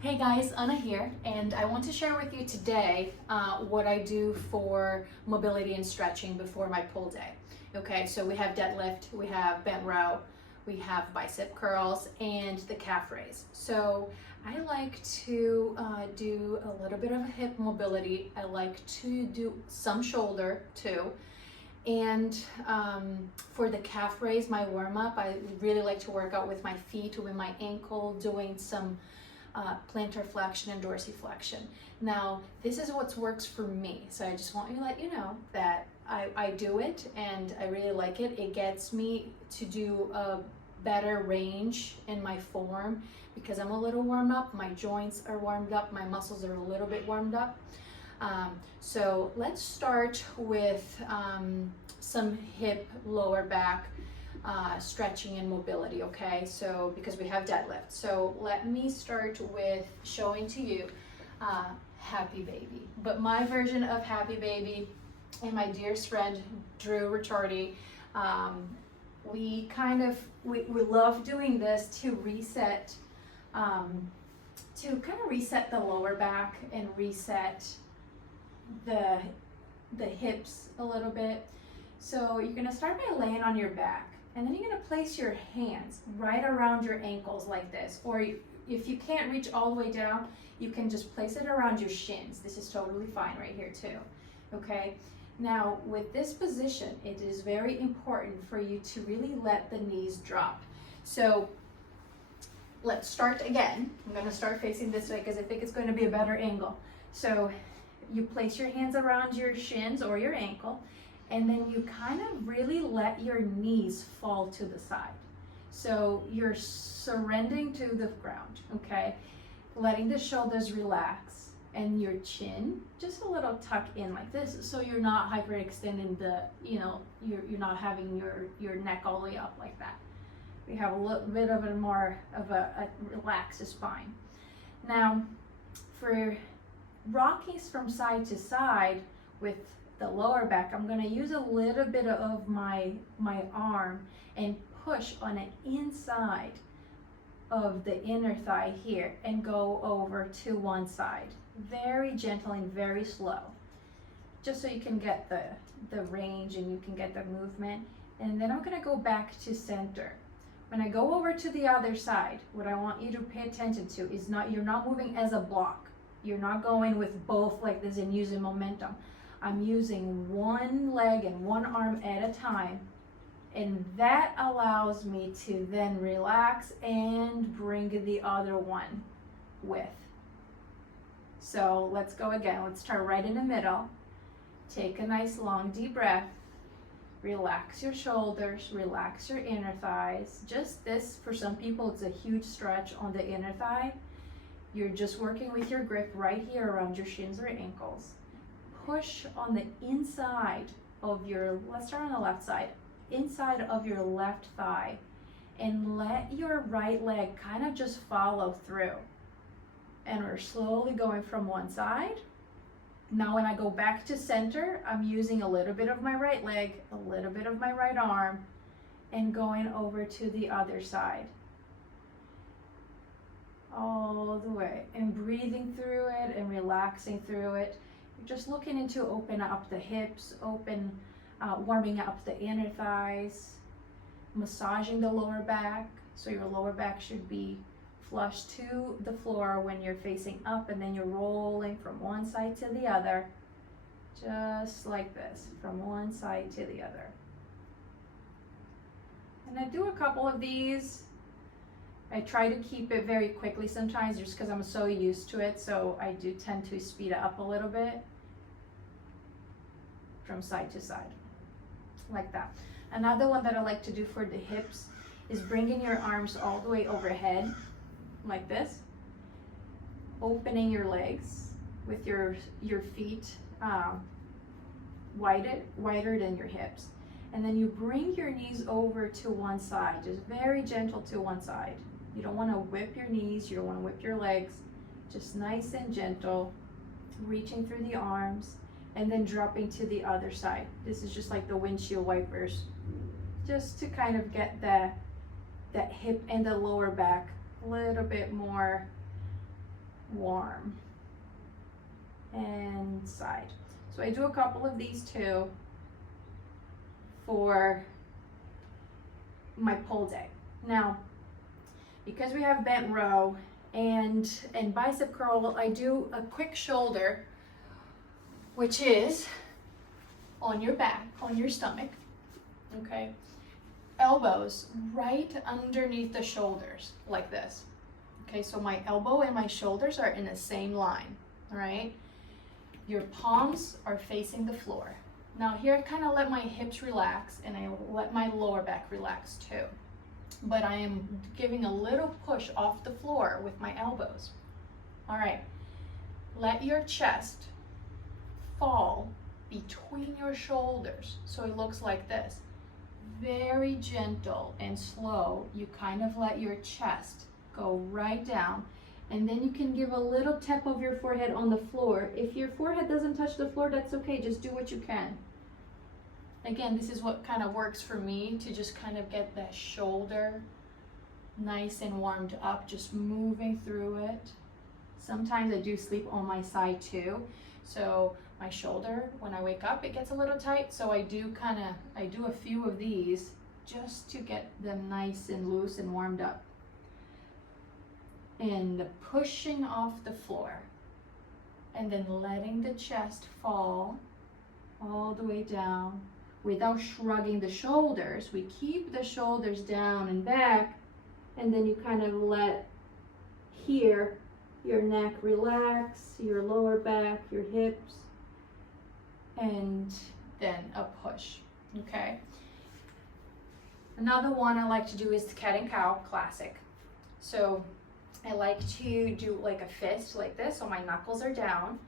Hey guys, Anna here, and I want to share with you today what I do for mobility and stretching before my pull day. Okay, so we have deadlift, we have bent row, we have bicep curls, and the calf raise. So I like to do a little bit of hip mobility. I like to do some shoulder too. And for the calf raise, my warm up, I really like to work out with my feet, with my ankle, doing some plantar flexion and dorsiflexion. Now, this is what works for me. So I just want to let you know that I do it and I really like it. It gets me to do a better range in my form because I'm a little warmed up. My joints are warmed up. My muscles are a little bit warmed up. So let's start with some hip, lower back stretching and mobility, okay? So because we have deadlift. So let me start with showing to you Happy Baby. But my version of Happy Baby and my dearest friend Drew Ricciardi, we love doing this to reset, the lower back and reset the hips a little bit. So you're gonna start by laying on your back, and then you're gonna place your hands right around your ankles like this, or if you can't reach all the way down, you can just place it around your shins. This is totally fine right here too, okay? Now with this position, it is very important for you to really let the knees drop. So let's start again. I'm gonna start facing this way because I think it's going to be a better angle. So you place your hands around your shins or your ankle, and then you kind of really let your knees fall to the side. So you're surrendering to the ground, okay? Letting the shoulders relax and your chin just a little tuck in like this, so you're not hyperextending you're not having your neck all the way up like that. We have a little bit of a relaxed spine. Now, for rocking from side to side with the lower back, I'm going to use a little bit of my arm and push on the inside of the inner thigh here and go over to one side. Very gentle and very slow, just so you can get the range and you can get the movement. And then I'm going to go back to center. When I go over to the other side, what I want you to pay attention to is you're not moving as a block. You're not going with both like this and using momentum. I'm using one leg and one arm at a time, and that allows me to then relax and bring the other one with. So let's go again. Let's start right in the middle. Take a nice long deep breath. Relax your shoulders, relax your inner thighs. Just this, for some people, it's a huge stretch on the inner thigh. You're just working with your grip right here around your shins or ankles. Push on the inside of let's start on the left side, inside of your left thigh, and let your right leg kind of just follow through. And we're slowly going from one side. Now when I go back to center, I'm using a little bit of my right leg, a little bit of my right arm, and going over to the other side. All the way, and breathing through it and relaxing through it. You're just looking to open up the hips, warming up the inner thighs, massaging the lower back. So your lower back should be flush to the floor when you're facing up, and then you're rolling from one side to the other, just like this, from one side to the other. And I do a couple of these. I try to keep it very quickly sometimes just because I'm so used to it, so I do tend to speed it up a little bit from side to side, like that. Another one that I like to do for the hips is bringing your arms all the way overhead, like this, opening your legs with your feet wider than your hips. And then you bring your knees over to one side, just very gentle to one side. You don't want to whip your knees, you don't want to whip your legs, just nice and gentle, reaching through the arms, and then dropping to the other side. This is just like the windshield wipers, just to kind of get that hip and the lower back a little bit more warm, and side. So I do a couple of these too for my pull day. Now, because we have bent row and bicep curl, I do a quick shoulder, which is on your back, on your stomach, okay? Elbows right underneath the shoulders, like this. Okay, so my elbow and my shoulders are in the same line, all right? Your palms are facing the floor. Now here I kind of let my hips relax and I let my lower back relax too. But I am giving a little push off the floor with my elbows. All right, let your chest fall between your shoulders so it looks like this. Very gentle and slow, you kind of let your chest go right down, and then you can give a little tap of your forehead on the floor. If your forehead doesn't touch the floor, that's okay, just do what you can. Again, this is what kind of works for me to just kind of get that shoulder nice and warmed up, just moving through it. Sometimes I do sleep on my side too, so my shoulder, when I wake up, it gets a little tight, so I do a few of these just to get them nice and loose and warmed up. And pushing off the floor, and then letting the chest fall all the way down without shrugging the shoulders. We keep the shoulders down and back, and then you kind of let here your neck relax, your lower back, your hips, and then a push, okay? Another one I like to do is the cat and cow classic. So I like to do like a fist like this, so my knuckles are down.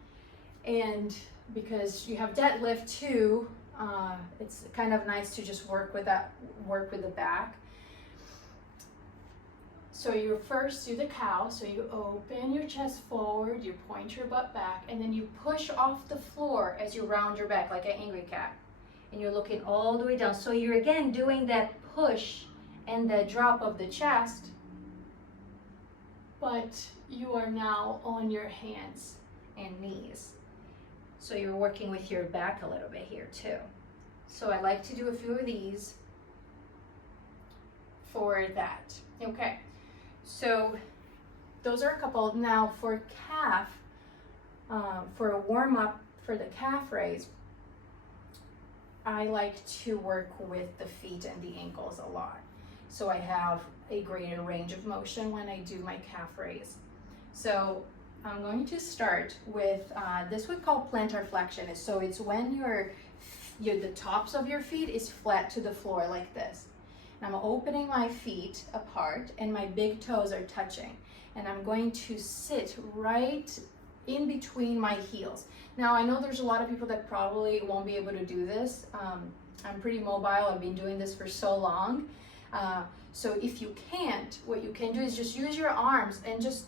And because you have deadlift too, it's kind of nice to just work with the back. So you first do the cow, so you open your chest forward, you point your butt back, and then you push off the floor as you round your back like an angry cat. And you're looking all the way down. So you're again doing that push and the drop of the chest, but you are now on your hands and knees. So you're working with your back a little bit here too. So I like to do a few of these for that, okay? So those are a couple. Now for calf, for a warm up for the calf raise, I like to work with the feet and the ankles a lot. So I have a greater range of motion when I do my calf raise. So I'm going to start with this we call plantar flexion. So it's when the tops of your feet is flat to the floor like this. And I'm opening my feet apart and my big toes are touching. And I'm going to sit right in between my heels. Now I know there's a lot of people that probably won't be able to do this. I'm pretty mobile, I've been doing this for so long. So if you can't, what you can do is just use your arms and just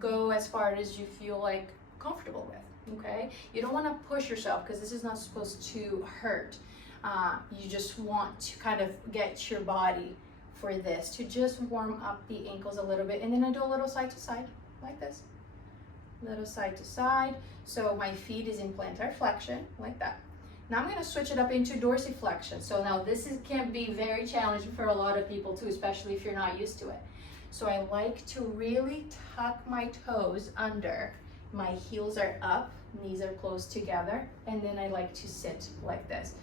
go as far as you feel like comfortable with, okay? You don't want to push yourself because this is not supposed to hurt. You just want to kind of get your body for this, to just warm up the ankles a little bit. And then I do a little side to side, like this. Little side to side. So my feet is in plantar flexion, like that. Now I'm going to switch it up into dorsiflexion. So now this can be very challenging for a lot of people too, especially if you're not used to it. So I like to really tuck my toes under. My heels are up, knees are close together, and then I like to sit like this.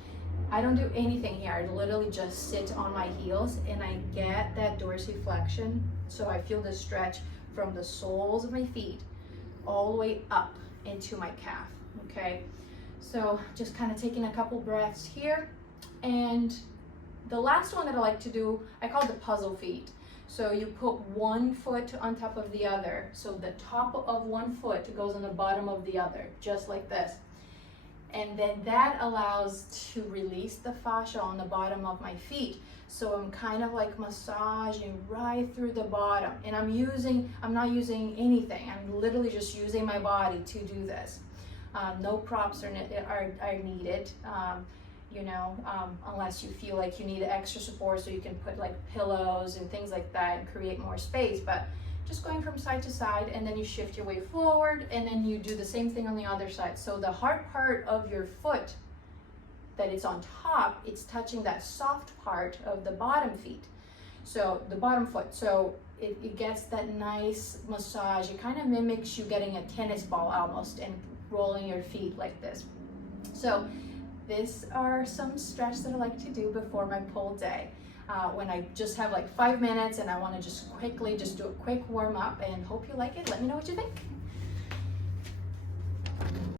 I don't do anything here. I literally just sit on my heels and I get that dorsiflexion. So I feel the stretch from the soles of my feet all the way up into my calf, okay? So just kind of taking a couple breaths here. And the last one that I like to do, I call the puzzle feet. So you put one foot on top of the other. So the top of one foot goes on the bottom of the other, just like this. And then that allows to release the fascia on the bottom of my feet. So I'm kind of like massaging right through the bottom. And I'm not using anything. I'm literally just using my body to do this. No props are needed, unless you feel like you need extra support, so you can put like pillows and things like that and create more space. But just going from side to side, and then you shift your weight forward, and then you do the same thing on the other side. So the hard part of your foot that it's on top, it's touching that soft part of the bottom feet. So the bottom foot, so it gets that nice massage. It kind of mimics you getting a tennis ball almost and rolling your feet like this. So these are some stretch that I like to do before my pull day. When I just have like 5 minutes and I want to just quickly just do a quick warm up, and hope you like it. Let me know what you think.